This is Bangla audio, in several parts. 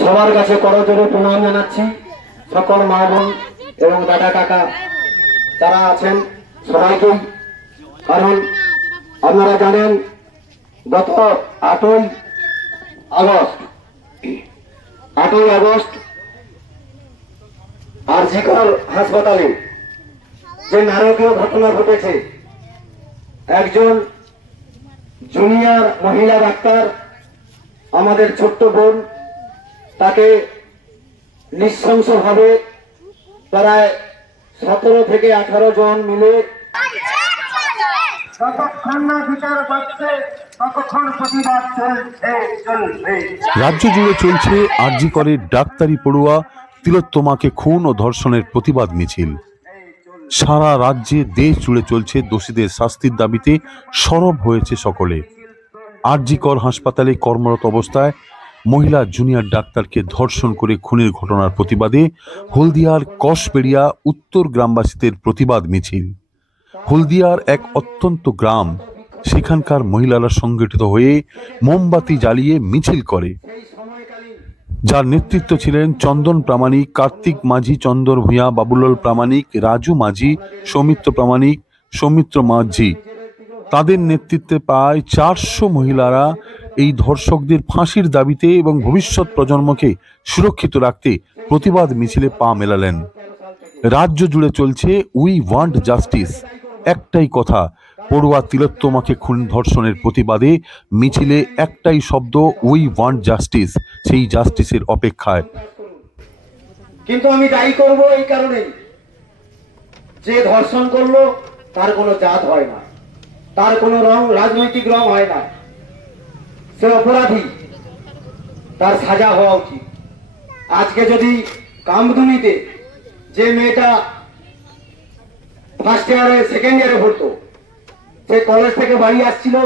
সবার কাছে করজোরে প্রণাম জানাচ্ছি। সকল মা বোন এবং দাদা কাকা যারা আছেন সবাইকেই কারণ আপনারা জানেন, গত আটই আগস্ট আটই আগস্ট আরজিকর হাসপাতালে যে নারকীয় ঘটনা ঘটেছে, একজন জুনিয়র মহিলা ডাক্তার, আমাদের ছোট্ট বোন তাকে নৃশংসভাবে প্রায় সতেরো থেকে আঠারো জন মিলে রাজ্য জুড়ে চলছে আরজি করে ডাক্তারি পড়ুয়া তিলোত্তমাকে খুন ও ধর্ষণের প্রতিবাদ মিছিল। সারা রাজ্যে দেশ জুড়ে চলছে দোষীদের শাস্তির দাবিতে সরব হয়েছে সকলে। আরজি কর হাসপাতালে কর্মরত অবস্থায় মহিলা জুনিয়র ডাক্তারকে ধর্ষণ করে খুনের ঘটনার প্রতিবাদে হলদিয়ার কসবেড়িয়া উত্তর গ্রামবাসীদের প্রতিবাদ মিছিল। হলদিয়ার এক অত্যন্ত গ্রাম, সেখানকার মহিলারা সংগঠিত হয়ে মোমবাতি জ্বালিয়ে মিছিল করে। যার নেতৃত্ব ছিলেন চন্দন প্রামাণিক, কার্তিক মাঝি, চন্দর ভূঁয়া বাবুলাল প্রামাণিক, রাজু মাঝি, সৌমিত্র প্রামাণিক, সৌমিত্র মাঝি। তাদের নেতৃত্বে প্রায় চারশো মহিলারা এই ধর্ষকদের ফাঁসির দাবিতে এবং ভবিষ্যৎ প্রজন্মকে সুরক্ষিত রাখতে প্রতিবাদ মিছিলে পা মেলালেন। রাজ্য জুড়ে চলছে উই ওয়ান্ট জাস্টিস। একটাই কথা, পড়ুয়া তিলোত্তমাকে খুন ধর্ষণের প্রতিবাদে মিছিলে একটাই শব্দ, উই ওয়ান্ট জাস্টিস, সেই জাস্টিসের অপেক্ষায়। কিন্তু আমি দায়ী করব এই কারণেই যে ধর্ষণ করল, তার কোনো জাত হয় না। তার কোনো রং, রাজনৈতিক রং হয় না। সে অপরাধী। তার সাজা হওয়া উচিত। আজকে যদি কামদুনিতে যে মেয়েটা ফার্স্ট ইয়ারে সেকেন্ড ইয়ারে পড়তো, সে কলেজ থেকে বাড়ি আসছিল,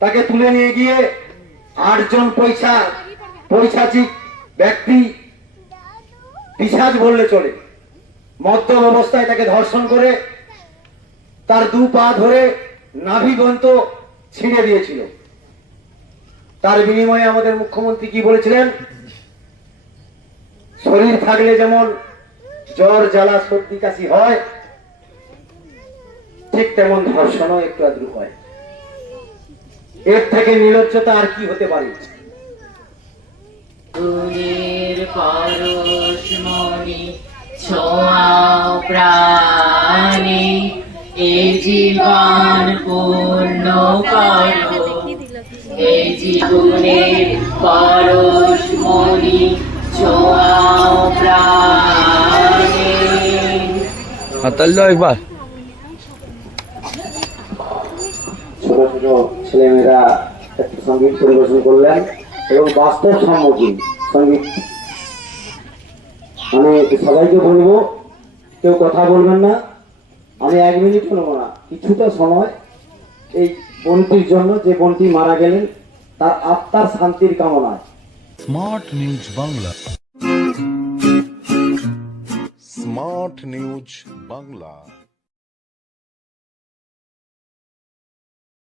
তাকে তুলে নিয়ে গিয়ে আটজন পয়সা, পৈশাচিক ব্যক্তি পিসাজ বললে চলে। মদ্যপ অবস্থায় তাকে ধর্ষণ করে তার দু পা ধরে নাভিগন্ত ছিঁড়ে দিয়েছিল। তার বিনিময়ে আমাদের মুখ্যমন্ত্রী কি বলেছিলেন? শরীর থাকলে যেমন জ্বর, জ্বালা, সর্দি, কাশি হয়, ঠিক তেমন ধর্ষণও একটু আদ্রু হয়। এর থেকে নির্লজ্জতা আর কি হতে পারে? জীবন পূর্ণ এ জীবনের পরশমণি ছোঁয়াও প্রাণে। হাতাল্লো একবার। ছোট ছোট ছেলেমেয়েরা একটু সংগীত পরিবেশন করলেন এবং বাস্তব সম্মতি সংগীত। আমি সবাইকে বলব কেউ কথা বলবেন না আমি এক মিনিট নেব না। কিছুটা সময় এই বন্টির জন্য যে বন্টি মারা গেলেন তার আত্মার শান্তির কামনায় smart news Bangla smart news Bangla